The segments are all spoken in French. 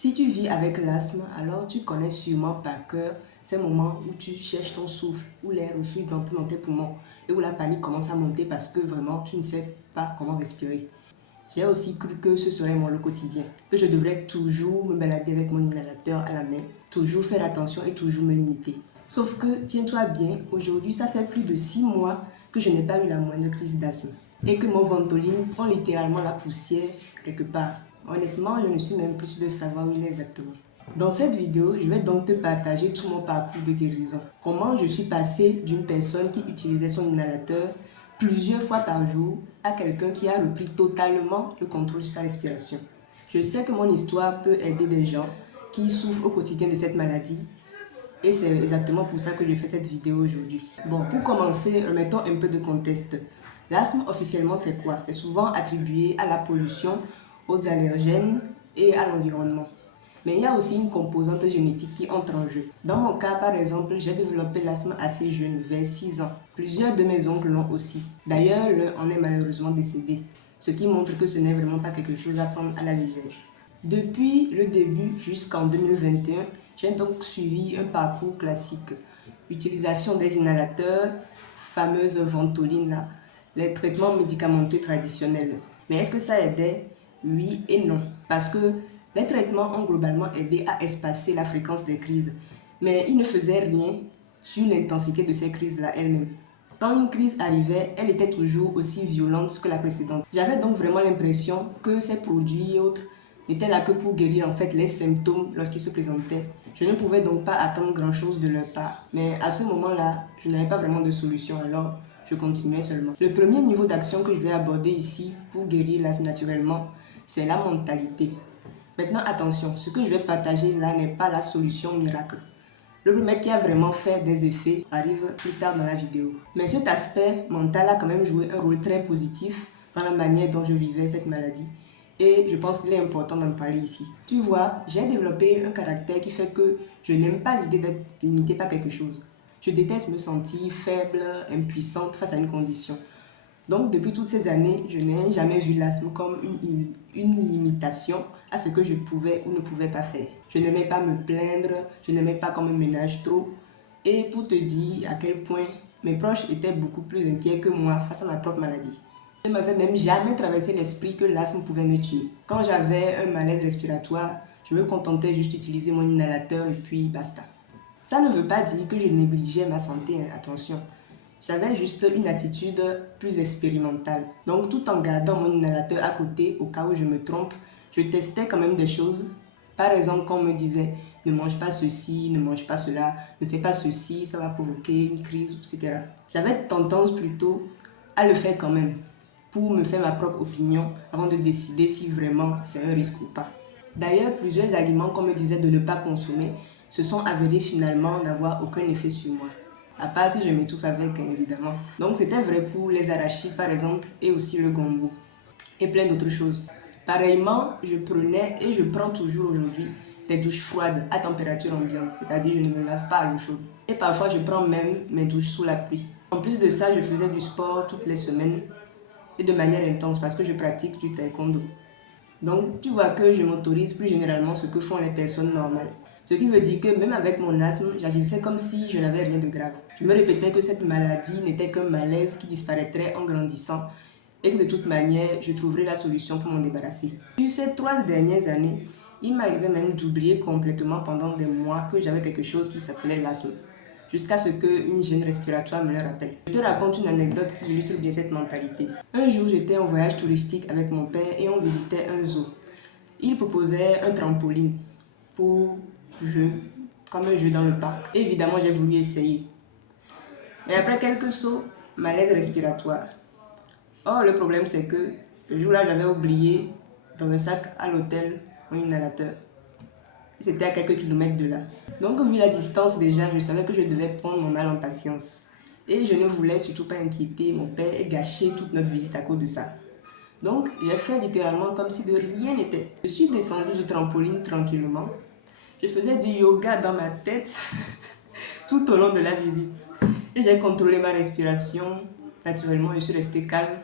Si tu vis avec l'asthme, alors tu connais sûrement par cœur ces moments où tu cherches ton souffle, où l'air refuse d'entrer dans tes poumons et où la panique commence à monter parce que vraiment tu ne sais pas comment respirer. J'ai aussi cru que ce serait mon lot quotidien, que je devrais toujours me balader avec mon inhalateur à la main, toujours faire attention et toujours me limiter. Sauf que, tiens-toi bien, aujourd'hui ça fait plus de 6 mois que je n'ai pas eu la moindre crise d'asthme et que mon Ventoline prend littéralement la poussière quelque part. Honnêtement, je ne suis même plus sûre de savoir où il est exactement. Dans cette vidéo, je vais donc te partager tout mon parcours de guérison. Comment je suis passée d'une personne qui utilisait son inhalateur plusieurs fois par jour à quelqu'un qui a repris totalement le contrôle sur sa respiration. Je sais que mon histoire peut aider des gens qui souffrent au quotidien de cette maladie et c'est exactement pour ça que je fais cette vidéo aujourd'hui. Bon, pour commencer, remettons un peu de contexte. L'asthme, officiellement, c'est quoi? C'est souvent attribué à la pollution, aux allergènes et à l'environnement. Mais il y a aussi une composante génétique qui entre en jeu. Dans mon cas, par exemple, j'ai développé l'asthme assez jeune, vers 6 ans. Plusieurs de mes oncles l'ont aussi. D'ailleurs, l'un en est malheureusement décédé, ce qui montre que ce n'est vraiment pas quelque chose à prendre à la légère. Depuis le début jusqu'en 2021, j'ai donc suivi un parcours classique. Utilisation des inhalateurs, fameuse ventoline là, les traitements médicamenteux traditionnels. Mais est-ce que ça aidait? Oui et non. Parce que les traitements ont globalement aidé à espacer la fréquence des crises. Mais ils ne faisaient rien sur l'intensité de ces crises-là elles-mêmes. Quand une crise arrivait, elle était toujours aussi violente que la précédente. J'avais donc vraiment l'impression que ces produits et autres n'étaient là que pour guérir en fait les symptômes lorsqu'ils se présentaient. Je ne pouvais donc pas attendre grand-chose de leur part. Mais à ce moment-là, je n'avais pas vraiment de solution, alors je continuais seulement. Le premier niveau d'action que je vais aborder ici pour guérir l'asthme naturellement, c'est la mentalité. Maintenant, attention, ce que je vais partager là n'est pas la solution miracle. Le remède qui a vraiment fait des effets arrive plus tard dans la vidéo. Mais cet aspect mental a quand même joué un rôle très positif dans la manière dont je vivais cette maladie. Et je pense qu'il est important d'en parler ici. Tu vois, j'ai développé un caractère qui fait que je n'aime pas l'idée d'être limité par quelque chose. Je déteste me sentir faible, impuissante face à une condition. Donc, depuis toutes ces années, je n'ai jamais vu l'asthme comme une limitation à ce que je pouvais ou ne pouvais pas faire. Je n'aimais pas me plaindre, je n'aimais pas qu'on me ménage trop. Et pour te dire à quel point mes proches étaient beaucoup plus inquiets que moi face à ma propre maladie. Il ne m'avait même jamais traversé l'esprit que l'asthme pouvait me tuer. Quand j'avais un malaise respiratoire, je me contentais juste d'utiliser mon inhalateur et puis basta. Ça ne veut pas dire que je négligeais ma santé, attention. J'avais juste une attitude plus expérimentale. Donc tout en gardant mon inhalateur à côté au cas où je me trompe, je testais quand même des choses. Par exemple, quand on me disait ne mange pas ceci, ne mange pas cela, ne fais pas ceci, ça va provoquer une crise, etc. J'avais tendance plutôt à le faire quand même pour me faire ma propre opinion avant de décider si vraiment c'est un risque ou pas. D'ailleurs, plusieurs aliments qu'on me disait de ne pas consommer se sont avérés finalement n'avoir aucun effet sur moi. À part si je m'étouffe avec, évidemment. Donc c'était vrai pour les arachides par exemple et aussi le gombo et plein d'autres choses. Pareillement, je prenais et je prends toujours aujourd'hui des douches froides à température ambiante, c'est-à-dire je ne me lave pas à l'eau chaude. Et parfois je prends même mes douches sous la pluie. En plus de ça, je faisais du sport toutes les semaines et de manière intense parce que je pratique du taekwondo. Donc tu vois que je m'autorise plus généralement ce que font les personnes normales. Ce qui veut dire que même avec mon asthme, j'agissais comme si je n'avais rien de grave. Je me répétais que cette maladie n'était qu'un malaise qui disparaîtrait en grandissant et que de toute manière, je trouverais la solution pour m'en débarrasser. Sur ces 3 dernières années, il m'arrivait même d'oublier complètement pendant des mois que j'avais quelque chose qui s'appelait l'asthme, jusqu'à ce qu'une gêne respiratoire me le rappelle. Je te raconte une anecdote qui illustre bien cette mentalité. Un jour, j'étais en voyage touristique avec mon père et on visitait un zoo. Il proposait un trampoline pour jeu, comme un jeu dans le parc. Et évidemment, j'ai voulu essayer. Mais après quelques sauts, malaise respiratoire. Or, le problème, c'est que le jour-là, j'avais oublié dans un sac à l'hôtel mon inhalateur. C'était à quelques kilomètres de là. Donc, vu la distance déjà, je savais que je devais prendre mon mal en patience. Et je ne voulais surtout pas inquiéter mon père et gâcher toute notre visite à cause de ça. Donc, j'ai fait littéralement comme si de rien n'était. Je suis descendue du trampoline tranquillement. Je faisais du yoga dans ma tête tout au long de la visite. Et j'ai contrôlé ma respiration. Naturellement, je suis restée calme.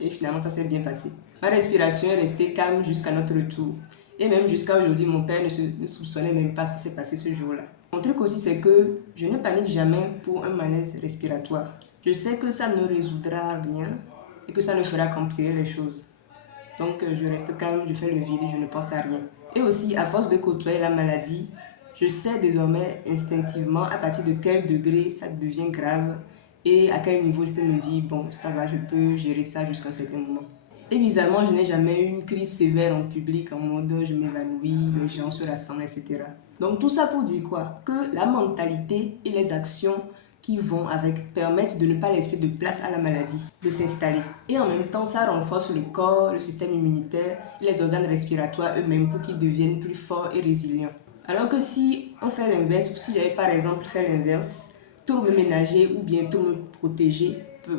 Et finalement, ça s'est bien passé. Ma respiration est restée calme jusqu'à notre retour. Et même jusqu'à aujourd'hui, mon père ne soupçonnait même pas ce qui s'est passé ce jour-là. Mon truc aussi, c'est que je ne panique jamais pour un malaise respiratoire. Je sais que ça ne résoudra rien et que ça ne fera qu'empirer les choses. Donc je reste calme, je fais le vide, je ne pense à rien. Et aussi, à force de côtoyer la maladie, je sais désormais instinctivement à partir de quel degré ça devient grave et à quel niveau je peux me dire, bon, ça va, je peux gérer ça jusqu'à un certain moment. Et bizarrement, je n'ai jamais eu une crise sévère en public, en mode je m'évanouis, les gens se rassemblent, etc. Donc tout ça pour dire quoi? Que la mentalité et les actions qui vont avec permettent de ne pas laisser de place à la maladie de s'installer. Et en même temps, ça renforce le corps, le système immunitaire et les organes respiratoires eux-mêmes pour qu'ils deviennent plus forts et résilients. Alors que si on fait l'inverse, ou si j'avais par exemple fait l'inverse, tout me ménager ou bien tout me protéger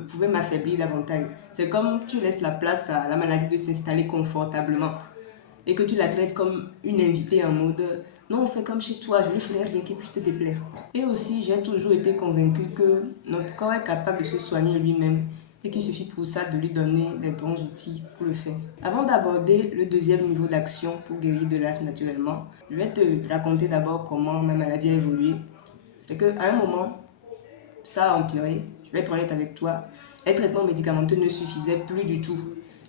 pouvait m'affaiblir davantage. C'est comme tu laisses la place à la maladie de s'installer confortablement et que tu la traites comme une invitée en mode non, on fait comme chez toi, je ne ferai rien qui puisse te déplaire. Et aussi, j'ai toujours été convaincue que notre corps est capable de se soigner lui-même et qu'il suffit pour ça de lui donner des bons outils pour le faire. Avant d'aborder le deuxième niveau d'action pour guérir de l'asthme naturellement, je vais te raconter d'abord comment ma maladie a évolué. C'est qu'à un moment, ça a empiré, je vais être honnête avec toi, les traitements médicamenteux ne suffisaient plus du tout.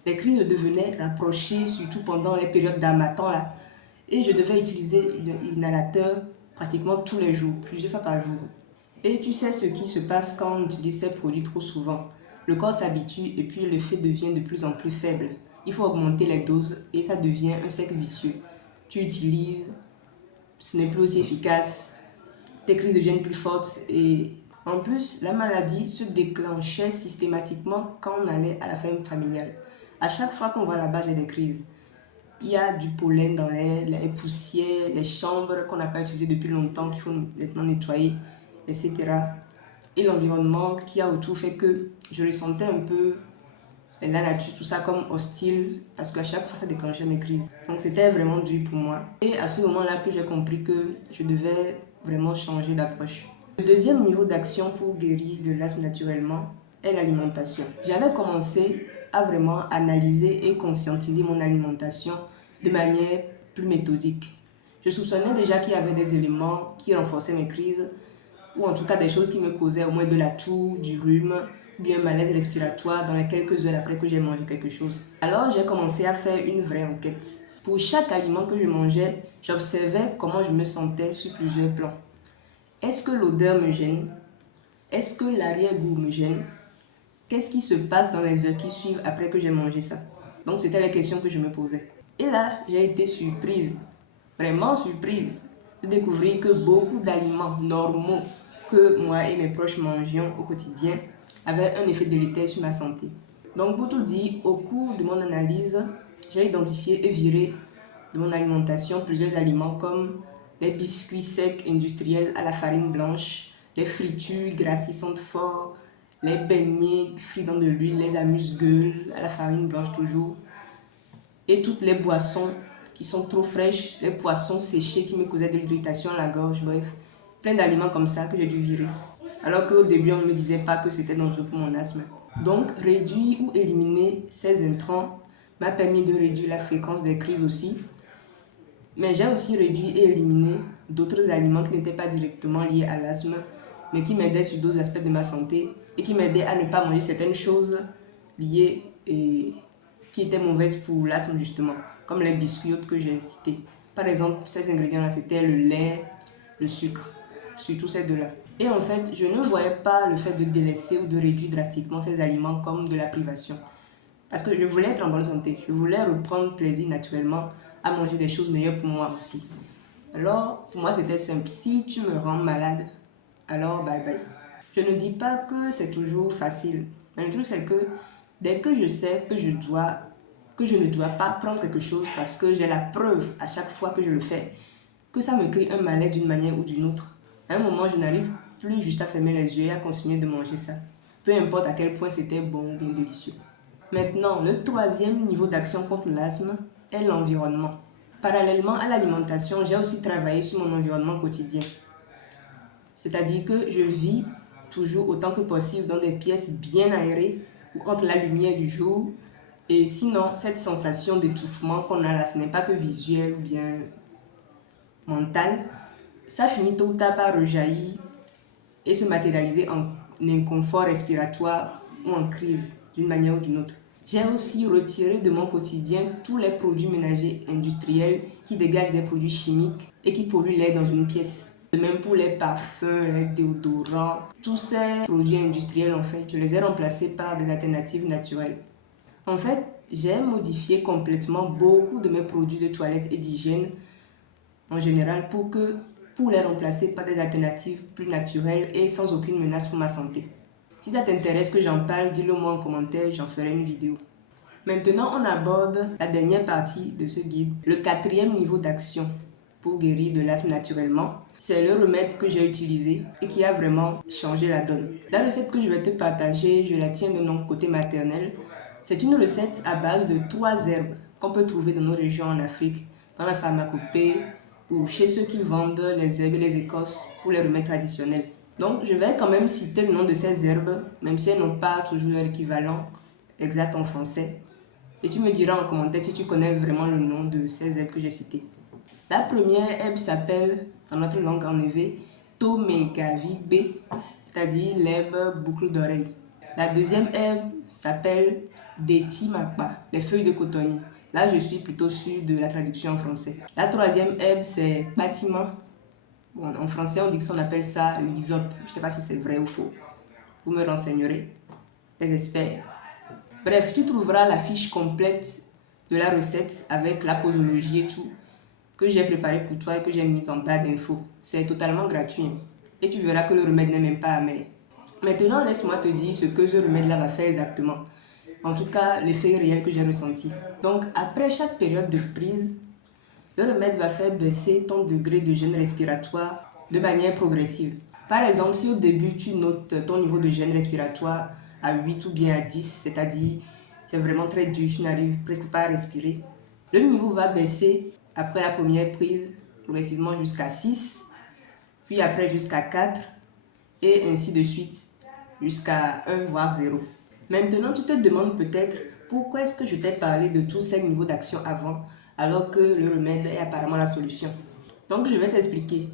Les crises devenaient rapprochées, surtout pendant les périodes d'harmattan là. Et je devais utiliser l'inhalateur pratiquement tous les jours, plusieurs fois par jour. Et tu sais ce qui se passe quand on utilise ces produits trop souvent. Le corps s'habitue et puis l'effet devient de plus en plus faible. Il faut augmenter les doses et ça devient un cercle vicieux. Tu utilises, ce n'est plus aussi efficace, tes crises deviennent plus fortes et en plus, la maladie se déclenchait systématiquement quand on allait à la ferme familiale. À chaque fois qu'on va là-bas, j'ai des crises. Il y a du pollen dans l'air, les poussières, les chambres qu'on n'a pas utilisées depuis longtemps, qu'il faut maintenant nettoyer, etc. Et l'environnement qu'il y a autour fait que je ressentais un peu la nature, tout ça comme hostile, parce qu'à chaque fois ça déclenchait mes crises. Donc c'était vraiment dur pour moi. Et à ce moment-là que j'ai compris que je devais vraiment changer d'approche. Le deuxième niveau d'action pour guérir de l'asthme naturellement est l'alimentation. J'avais commencé à vraiment analyser et conscientiser mon alimentation de manière plus méthodique. Je soupçonnais déjà qu'il y avait des éléments qui renforçaient mes crises, ou en tout cas des choses qui me causaient au moins de la toux, du rhume, ou bien un malaise respiratoire dans les quelques heures après que j'ai mangé quelque chose. Alors j'ai commencé à faire une vraie enquête. Pour chaque aliment que je mangeais, j'observais comment je me sentais sur plusieurs plans. Est-ce que l'odeur me gêne? Est-ce que l'arrière-goût me gêne? Qu'est-ce qui se passe dans les heures qui suivent après que j'ai mangé ça? Donc c'était les questions que je me posais. Et là, j'ai été surprise, vraiment surprise, de découvrir que beaucoup d'aliments normaux que moi et mes proches mangions au quotidien avaient un effet délétère sur ma santé. Donc pour tout dire, au cours de mon analyse, j'ai identifié et viré de mon alimentation plusieurs aliments comme les biscuits secs industriels à la farine blanche, les fritures grasses qui sentent fort, les beignets frits dans de l'huile, les amuse-gueules à la farine blanche toujours, et toutes les boissons qui sont trop fraîches, les poissons séchés qui me causaient de l'irritation à la gorge, bref, plein d'aliments comme ça que j'ai dû virer. Alors qu'au début, on ne me disait pas que c'était dangereux pour mon asthme. Donc, réduire ou éliminer ces intrants m'a permis de réduire la fréquence des crises aussi. Mais j'ai aussi réduit et éliminé d'autres aliments qui n'étaient pas directement liés à l'asthme, mais qui m'aidaient sur d'autres aspects de ma santé et qui m'aidaient à ne pas manger certaines choses liées et qui étaient mauvaises pour l'asthme justement, comme les biscuits que j'ai cités. Par exemple, ces ingrédients-là, c'était le lait, le sucre, surtout ces deux-là. Et en fait, je ne voyais pas le fait de délaisser ou de réduire drastiquement ces aliments comme de la privation. Parce que je voulais être en bonne santé, je voulais reprendre plaisir naturellement à manger des choses meilleures pour moi aussi. Alors, pour moi, c'était simple. Si tu me rends malade, alors bye bye. Je ne dis pas que c'est toujours facile. Mais le truc, c'est que dès que je sais que je ne dois pas prendre quelque chose parce que j'ai la preuve à chaque fois que je le fais, que ça me crée un malaise d'une manière ou d'une autre, à un moment, je n'arrive plus juste à fermer les yeux et à continuer de manger ça. Peu importe à quel point c'était bon ou bien délicieux. Maintenant, le troisième niveau d'action contre l'asthme est l'environnement. Parallèlement à l'alimentation, j'ai aussi travaillé sur mon environnement quotidien. C'est-à-dire que je vis toujours autant que possible dans des pièces bien aérées où entre la lumière du jour, Et sinon, cette sensation d'étouffement qu'on a là, ce n'est pas que visuel ou bien mental. Ça finit tôt ou tard par rejaillir et se matérialiser en inconfort respiratoire ou en crise d'une manière ou d'une autre. J'ai aussi retiré de mon quotidien tous les produits ménagers industriels qui dégagent des produits chimiques et qui polluent l'air dans une pièce. De même pour les parfums, les déodorants, tous ces produits industriels en fait, je les ai remplacés par des alternatives naturelles. En fait, j'ai modifié complètement beaucoup de mes produits de toilette et d'hygiène en général pour les remplacer par des alternatives plus naturelles et sans aucune menace pour ma santé. Si ça t'intéresse que j'en parle, dis-le moi en commentaire, j'en ferai une vidéo. Maintenant, on aborde la dernière partie de ce guide, le 4e niveau d'action pour guérir de l'asthme naturellement. C'est le remède que j'ai utilisé et qui a vraiment changé la donne. La recette que je vais te partager, je la tiens de mon côté maternel. C'est une recette à base de 3 herbes qu'on peut trouver dans nos régions en Afrique, dans la pharmacopée ou chez ceux qui vendent les herbes et les écorces pour les remèdes traditionnels. Donc, je vais quand même citer le nom de ces herbes, même si elles n'ont pas toujours leur équivalent exact en français. Et tu me diras en commentaire si tu connais vraiment le nom de ces herbes que j'ai citées. La première herbe s'appelle, dans notre langue en éveil, Tomégavi B, c'est-à-dire l'herbe boucle d'oreille. La deuxième herbe s'appelle Détimakpa, les feuilles de cotonnier. Là, je suis plutôt sûre de la traduction en français. La troisième herbe, c'est Bâtiment. Bon, en français, on dit qu'on appelle ça l'hysope. Je ne sais pas si c'est vrai ou faux. Vous me renseignerez, les experts. Bref, tu trouveras la fiche complète de la recette avec la posologie et tout que j'ai préparé pour toi et que j'ai mis en barre d'infos. C'est totalement gratuit. Et tu verras que le remède n'est même pas amer. Maintenant, laisse-moi te dire ce que ce remède-là va faire exactement. En tout cas, l'effet réel que j'ai ressenti. Donc, après chaque période de prise, le remède va faire baisser ton degré de gêne respiratoire de manière progressive. Par exemple, si au début tu notes ton niveau de gêne respiratoire à 8 ou bien à 10, c'est-à-dire c'est vraiment très dur, tu n'arrives presque pas à respirer, le niveau va baisser après la première prise progressivement jusqu'à 6, puis après jusqu'à 4 et ainsi de suite jusqu'à 1 voire 0. Maintenant, tu te demandes peut-être pourquoi est-ce que je t'ai parlé de tous ces niveaux d'action avant alors que le remède est apparemment la solution. Donc, je vais t'expliquer.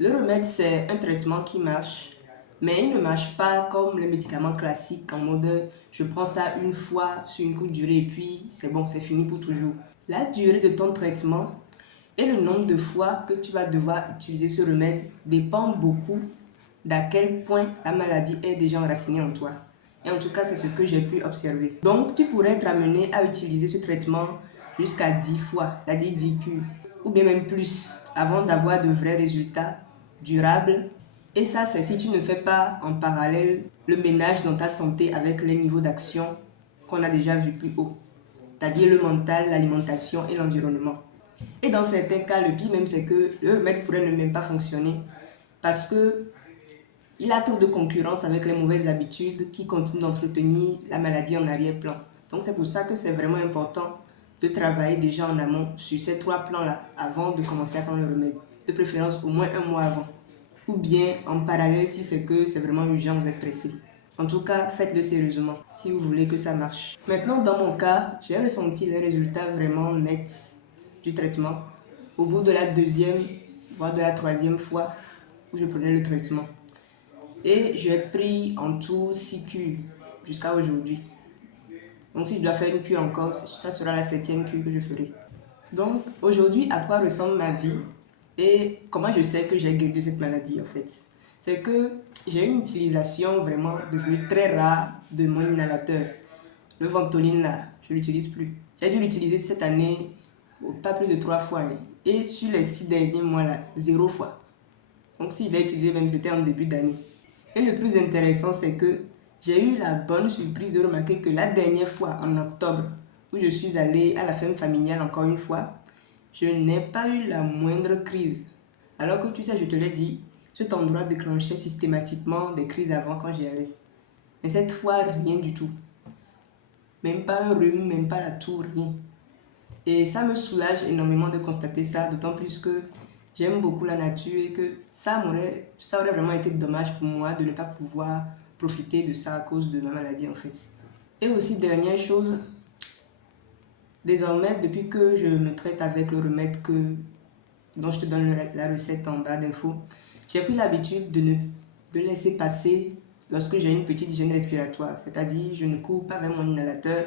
Le remède, c'est un traitement qui marche, mais il ne marche pas comme les médicaments classiques en mode je prends ça une fois sur une courte durée et puis c'est bon, c'est fini pour toujours. La durée de ton traitement et le nombre de fois que tu vas devoir utiliser ce remède dépend beaucoup d'à quel point la maladie est déjà enracinée en toi. Et en tout cas, c'est ce que j'ai pu observer. Donc, tu pourrais être amené à utiliser ce traitement jusqu'à 10 fois, c'est-à-dire 10 cures, ou bien même plus, avant d'avoir de vrais résultats durables. Et ça, c'est si tu ne fais pas en parallèle le ménage dans ta santé avec les niveaux d'action qu'on a déjà vus plus haut, c'est-à-dire le mental, l'alimentation et l'environnement. Et dans certains cas, le pire même, c'est que le remède pourrait ne même pas fonctionner parce que il a trop de concurrence avec les mauvaises habitudes qui continuent d'entretenir la maladie en arrière-plan. Donc c'est pour ça que c'est vraiment important de travailler déjà en amont sur ces 3 plans-là avant de commencer à prendre le remède. De préférence au moins 1 mois avant. Ou bien en parallèle si c'est que c'est vraiment urgent, vous êtes pressé. En tout cas, faites-le sérieusement si vous voulez que ça marche. Maintenant, dans mon cas, j'ai ressenti les résultats vraiment nets du traitement au bout de la 2e, voire de la 3e fois où je prenais le traitement. Et j'ai pris en tout 6 cures jusqu'à aujourd'hui. Donc si je dois faire une cure encore, ça sera la 7e cure que je ferai. Donc aujourd'hui, à quoi ressemble ma vie et comment je sais que j'ai guéri de cette maladie en fait. C'est que j'ai une utilisation vraiment devenue très rare de mon inhalateur. Le Ventolin là, je ne l'utilise plus. J'ai dû l'utiliser cette année pas plus de 3 fois. Et sur les 6 derniers mois là, 0 fois. Donc si je l'ai utilisé même, c'était en début d'année. Et le plus intéressant, c'est que j'ai eu la bonne surprise de remarquer que la dernière fois, en octobre, où je suis allée à la ferme familiale encore une fois, je n'ai pas eu la moindre crise. Alors que tu sais, je te l'ai dit, cet endroit déclenchait systématiquement des crises avant quand j'y allais. Mais cette fois, rien du tout. Même pas un rhume, même pas la toux, rien. Et ça me soulage énormément de constater ça, d'autant plus que j'aime beaucoup la nature et que ça aurait vraiment été dommage pour moi de ne pas pouvoir profiter de ça à cause de ma maladie en fait. Et aussi, dernière chose, Désormais, depuis que je me traite avec le remède dont je te donne la recette en barre d'infos, j'ai pris l'habitude de laisser passer lorsque j'ai une petite hygiène respiratoire. C'est-à-dire, je ne cours pas vers mon inhalateur,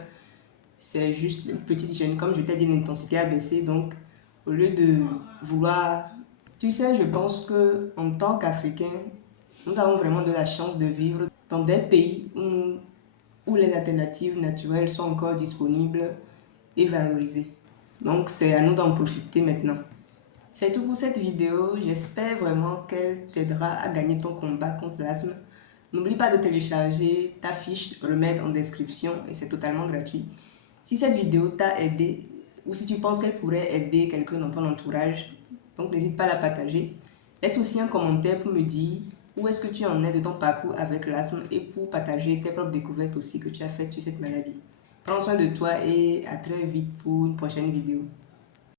c'est juste une petite hygiène. Comme je t'ai dit, l'intensité a baissé, donc au lieu de vouloir... Tu sais, je pense que en tant qu'Africains, nous avons vraiment de la chance de vivre dans des pays où les alternatives naturelles sont encore disponibles et valorisées. Donc c'est à nous d'en profiter maintenant. C'est tout pour cette vidéo, j'espère vraiment qu'elle t'aidera à gagner ton combat contre l'asthme. N'oublie pas de télécharger ta fiche remède en description et c'est totalement gratuit. Si cette vidéo t'a aidé ou si tu penses qu'elle pourrait aider quelqu'un dans ton entourage, donc n'hésite pas à la partager. Laisse aussi un commentaire pour me dire où est-ce que tu en es de ton parcours avec l'asthme et pour partager tes propres découvertes aussi que tu as faites sur cette maladie. Prends soin de toi et à très vite pour une prochaine vidéo.